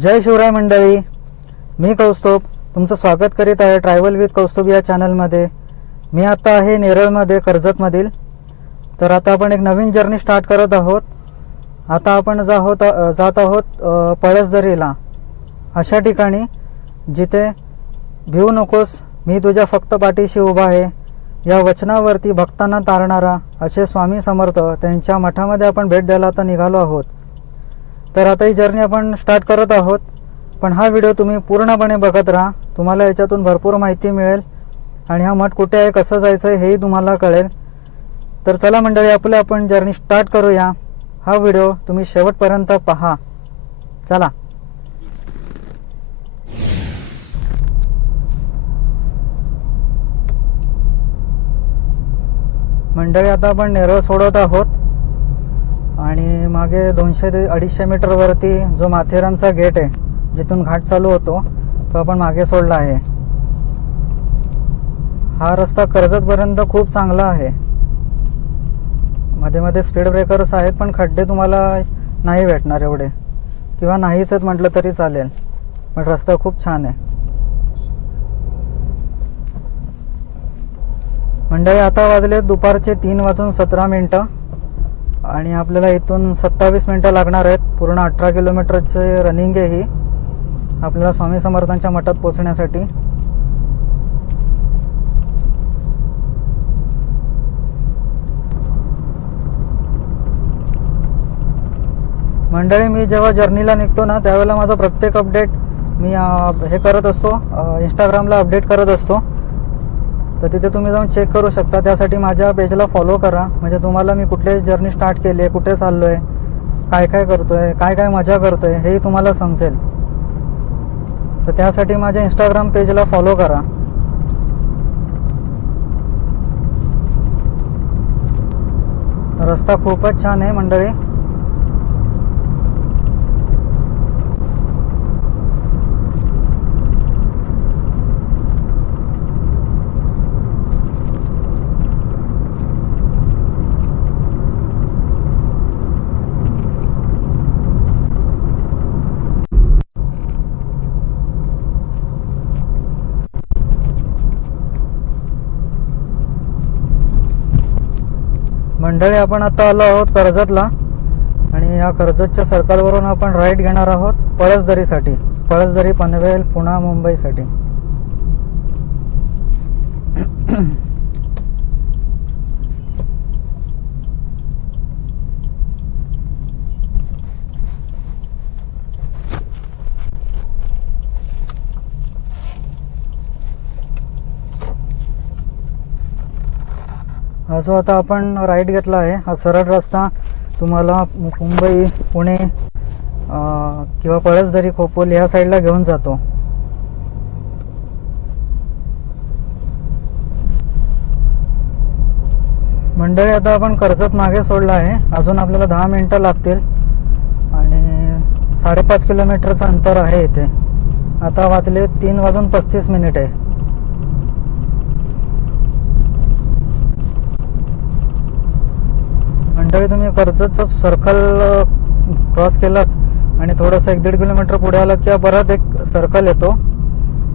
जय शिवराय मंडळी, मी कौस्तुभ तुमचं स्वागत करीत आहे ट्रॅव्हल विथ कौस्तुभ या चॅनलमध्ये। मी आता आहे नेरळमध्ये, कर्जतमधील। तर आता आपण एक नवीन जर्नी स्टार्ट करत आहोत। आता आपण जात आहोत पळसदरीला, अशा ठिकाणी जिथे भिवू नकोस मी तुझ्या फक्त पाठीशी उभा आहे या वचनावरती भक्तांना तारणारा असे स्वामी समर्थ त्यांच्या मठामध्ये आपण भेट द्यायला आता निघालो आहोत। तर आता ही जर्नी आपण स्टार्ट करत आहोत, पण हा व्हिडिओ तुम्ही पूर्णपणे बघत राहा, तुम्हाला याच्यातून भरपूर माहिती मिळेल आणि हा मठ कुठे आहे, कसं जायचं हेही तुम्हाला कळेल। तर चला मंडळी, आपण जर्नी स्टार्ट करूया। हा व्हिडिओ तुम्ही शेवटपर्यंत पहा, चला। मंडळी, आता आपण नेरळ सोडत आहोत आणि मागे 200 ते 250 मीटर वरती जो माथेरानचा गेट आहे, जिथून घाट चालू होतो, तो आपण मागे सोडला आहे। हा रस्ता कर्जतपर्यंत खूप चांगला आहे। मध्ये मध्ये स्पीड ब्रेकर्स आहेत, पण खड्डे तुम्हाला नाही भेटणार एवढे, किंवा नाहीच आहेत म्हटलं तरी चालेल, पण रस्ता खूप छान आहे। मंडळी, आता वाजले दुपारचे 3:17 आणि आपल्याला इथून 27 मिनिटं लागणार आहेत। पूर्ण 18 किलोमीटरचे रनिंग आहे ही आपल्याला स्वामी समर्थांच्या मठात पोहोचण्यासाठी। मंडळी, मी जेव्हा जर्नीला निघतो ना, त्यावेळेला माझा प्रत्येक अपडेट मी हे करत असतो, इंस्टाग्रामला अपडेट करत असतो। तर तिथे तुम्ही जाऊन चेक करू शकता। त्यासाठी माझ्या पेजला फॉलो करा, म्हणजे तुम्हाला मी कुठली जर्नी स्टार्ट केली आहे, कुठे चाललो आहे, काय काय करतोय, काय काय मजा करतोय, हेही तुम्हाला समजेल। तर त्यासाठी माझ्या इंस्टाग्राम पेजला फॉलो करा। रस्ता खूपच छान आहे मंडळी। मंडळी, आपण आता आलो आहोत कर्जतला आणि या कर्जतच्या सर्कलवरून आपण राईट घेणार आहोत पळसदरीसाठी, पळसदरी, पनवेल, पुणा, मुंबईसाठी। हा जो आता आपण राईट घेतला आहे, हा सरळ रस्ता तुम्हाला मुंबई, पुणे किंवा पळसदरी, खोपोली या साईडला घेऊन जातो। मंडळी, आता आपण कर्जत मागे सोडला आहे, अजून आपल्याला 10 मिनिटं लागतील आणि 5.5 किलोमीटरचं अंतर आहे इथे। आता वाजले 3:35 आहे। मंडळी, तुम्ही कर्जतचं सर्कल क्रॉस केलात आणि थोडंसं 1-1.5 किलोमीटर पुढे आलात किंवा परत एक सर्कल येतो,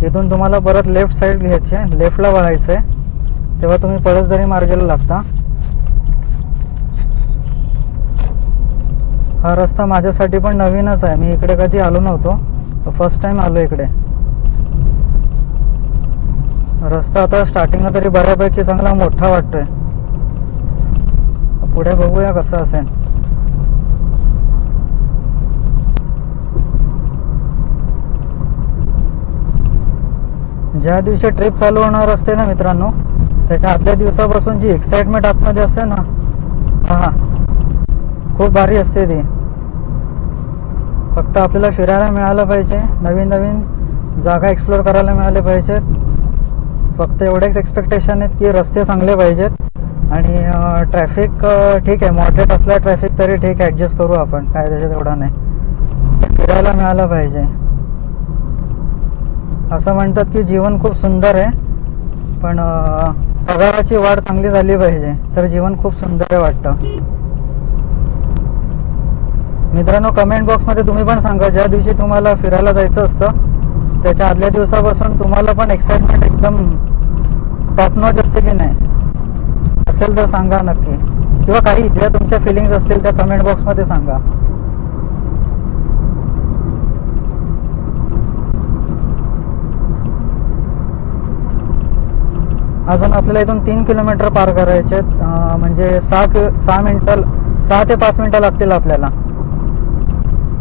इथून तुम्हाला परत लेफ्ट साईड घ्यायची आहे, लेफ्टला वळायचं आहे, तेव्हा तुम्ही पळसदरी मार्गेला लागता। हा रस्ता माझ्यासाठी पण नवीनच आहे, मी इकडे कधी आलो नव्हतो, फर्स्ट टाइम आलो इकडे। रस्ता आता स्टार्टिंगला तरी बऱ्यापैकी चांगला मोठा वाटतोय, पुढे बघूया कसं असेल। ज्या दिवशी ट्रिप चालू होणार असते ना मित्रांनो, त्याच्या आदल्या दिवसापासून जी एक्साइटमेंट आतमध्ये असते ना, हा खूप भारी असते ती। फक्त आपल्याला फिरायला मिळालं पाहिजे, नवीन नवीन जागा एक्सप्लोर करायला मिळाले पाहिजेत। फक्त एवढेच एक्सपेक्टेशन आहेत की रस्ते चांगले पाहिजेत आणि ट्रॅफिक ठीक आहे, मॉडरेट असला ट्रॅफिक तरी ठीक आहे, ॲडजस्ट करू आपण, काय त्याच्यात एवढा नाही, फिरायला मिळालं पाहिजे। असं म्हणतात की जीवन खूप सुंदर आहे, पण पगाराची वाढ चांगली झाली पाहिजे, तर जीवन खूप सुंदर वाटतं। मित्रांनो, कमेंट बॉक्समध्ये तुम्ही पण सांगा, ज्या दिवशी तुम्हाला फिरायला जायचं असतं त्याच्या आदल्या दिवसापासून तुम्हाला पण एक्साइटमेंट एकदम टॉप नॉच असते की नाही, असेल तर सांगा नक्की. किंवा काही ज्या तुमच्या फिलिंग्स असतील त्या कमेंट बॉक्समध्ये सांगा. अजून आपल्याला इथून 3 किलोमीटर पार करायचे आहेत. म्हणजे 6 ते 5 मिनिटं लागतील आपल्याला,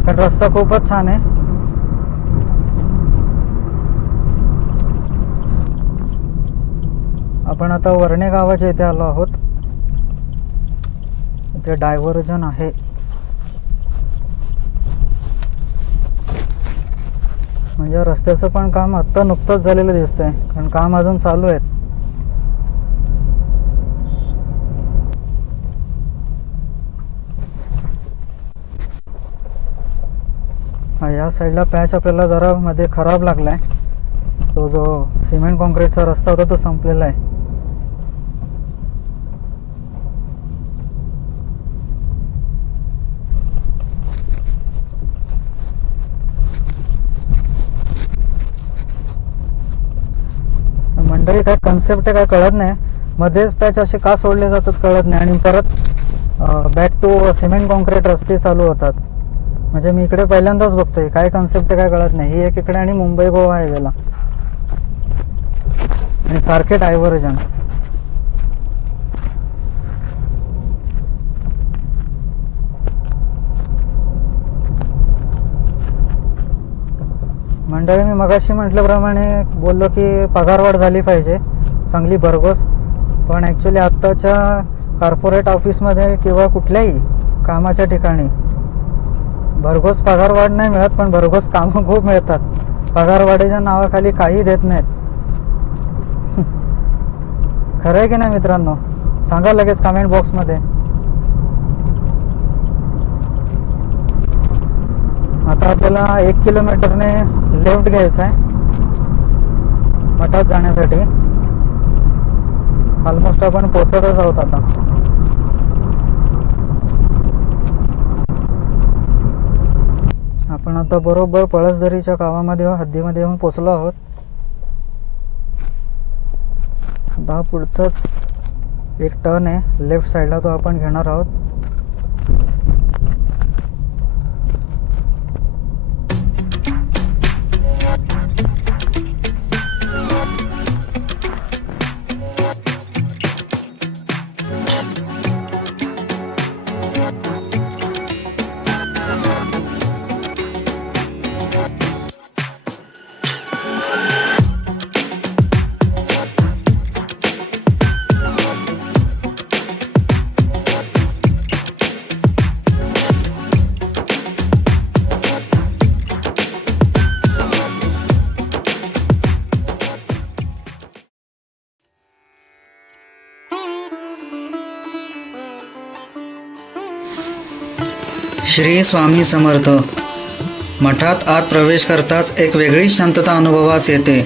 कारण रस्ता खूपच छान आहे. आपण आता वर्णे गावाच्या इथे आलो आहोत. इथे डायव्हर्जन आहे. म्हणजे रस्त्याचं पण काम आत्ता नुकतंच झालेलं दिसतंय, कारण काम अजून चालू आहे. या साईडला पॅच आपल्याला जरा मध्ये खराब लागलाय. तो जो सिमेंट कॉन्क्रीटचा रस्ता होता तो संपलेला आहे. मंडळी, काय कन्सेप्ट आहे काय कळत नाही. मध्येच पॅच असे का सोडले जातात कळत नाही, आणि परत बॅक टू सिमेंट कॉन्क्रीट रस्ते चालू होतात. म्हणजे मी इकडे पहिल्यांदाच बघतोय, काय कन्सेप्ट आहे काय कळत नाही. ही एक इकडे आणि मुंबई गोवा हायवेला, आणि सारखे डायव्हर्जन. मंडळी, मी मगाशी म्हटल्याप्रमाणे बोललो की पगारवाढ झाली पाहिजे चांगली भरघोस. पण ॲक्च्युली आत्ताच्या कॉर्पोरेट ऑफिसमध्ये किंवा कुठल्याही कामाच्या ठिकाणी भरघोस पगारवाढ नाही मिळत, पण भरघोस कामं खूप मिळतात. पगारवाढीच्या नावाखाली काही देत नाहीत. खरं आहे की नाही मित्रांनो? सांगा लगेच कमेंट बॉक्समध्ये. आता आपल्याला 1 किलोमीटरने लेफ्ट घ्यायचं आहे मठात जाण्यासाठी. ऑलमोस्ट आपण पोचतच आहोत आता. आपण आता बरोबर पळसदरीच्या गावामध्ये हद्दीमध्ये येऊन पोचलो आहोत. आता पुढचाच एक टर्न आहे लेफ्ट साईडला, तो आपण घेणार आहोत. श्री स्वामी समर्थ. मठात आत प्रवेश करताच एक वेगळीच शांतता अनुभवास येते.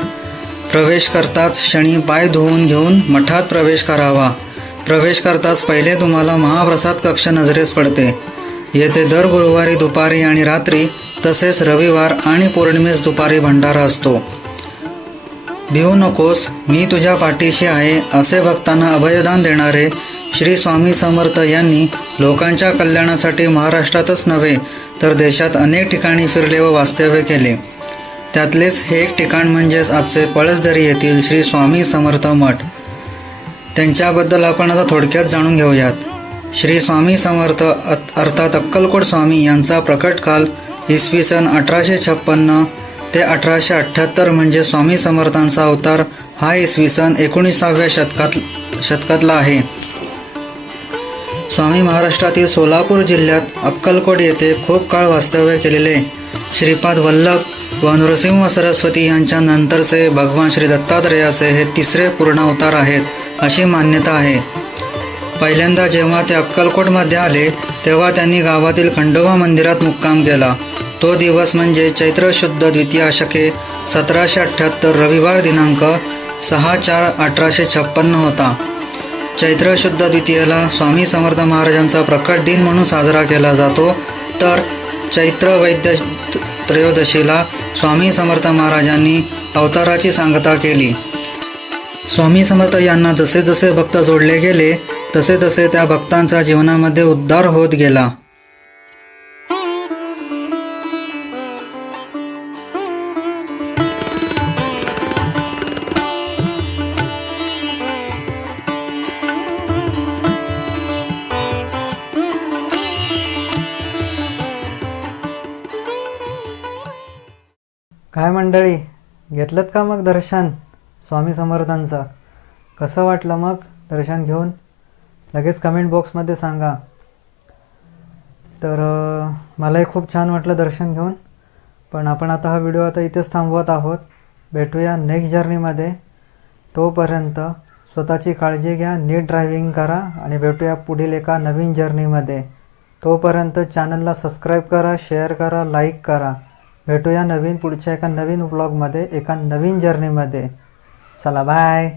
प्रवेश करताच क्षणी पाय धुवून घेऊन मठात प्रवेश करावा. प्रवेश करताच पहिले तुम्हाला महाप्रसाद कक्ष नजरेस पडते. येथे दर गुरुवारी दुपारी आणि रात्री, तसेच रविवार आणि पौर्णिमेस दुपारी भंडारा असतो. भिवू नकोस, मी तुझ्या पाठीशी आहे, असे भक्तांना अभयदान देणारे श्री स्वामी समर्थ यांनी लोकांच्या कल्याणासाठी महाराष्ट्रातच नव्हे तर देशात अनेक ठिकाणी फिरले व वास्तव्य केले. त्यातलेच हे एक ठिकाण म्हणजेच आजचे पळसदरी येथील श्री स्वामी समर्थ मठ. त्यांच्याबद्दल आपण आता थोडक्यात जाणून घेऊयात. श्री स्वामी समर्थ अर्थात अक्कलकोट स्वामी यांचा प्रकट काल इसवी सन 1856 ते 1878 म्हणजे स्वामी समर्थांचा अवतार हा इसवी सन 19व्या शतकातला आहे. स्वामी महाराष्ट्रातील सोलापूर जिल्ह्यात अक्कलकोट येथे खूप काळ वास्तव्य केलेले श्रीपाद वल्लभ व नृसिंह सरस्वती यांच्या नंतरचे भगवान श्री दत्तात्रेयाचे हे तिसरे पूर्ण अवतार आहेत अशी मान्यता आहे. पहिल्यांदा जेव्हा ते अक्कलकोटमध्ये आले तेव्हा त्यांनी गावातील खंडोबा मंदिरात मुक्काम केला. तो दिवस म्हणजे चैत्र शुद्ध द्वितीया शके 1778 रविवार दिनांक 6/4/1856 होता. चैत्र शुद्ध द्वितीयेला स्वामी समर्थ महाराजांचा प्रकट दिन म्हणून साजरा केला जातो. तर चैत्र वैद्य त्रयोदशीला स्वामी समर्थ महाराजांनी अवताराची सांगता केली. स्वामी समर्थ यांना जसे जसे भक्त जोडले गेले तसे तसे त्या भक्तांचा जीवनामध्ये उद्धार होत गेला. काय मंडळी, घेतलं का मग दर्शन स्वामी समर्थांचं? कसं वाटलं मग दर्शन घेऊन? लगेच कमेंट बॉक्समध्ये सांगा. तर मलाही खूप छान वाटलं दर्शन घेऊन. पण आपण आता हा व्हिडिओ आता इथेच थांबवत आहोत. भेटूया नेक्स्ट जर्नीमध्ये. तोपर्यंत स्वतःची काळजी घ्या, नीट ड्रायव्हिंग करा आणि भेटूया पुढील एका नवीन जर्नीमध्ये. तोपर्यंत चॅनलला सबस्क्राईब करा, शेअर करा, लाईक करा. भेटूया पुढच्या एका नवीन व्लॉगमध्ये, एका नवीन जर्नीमध्ये. चला बाय.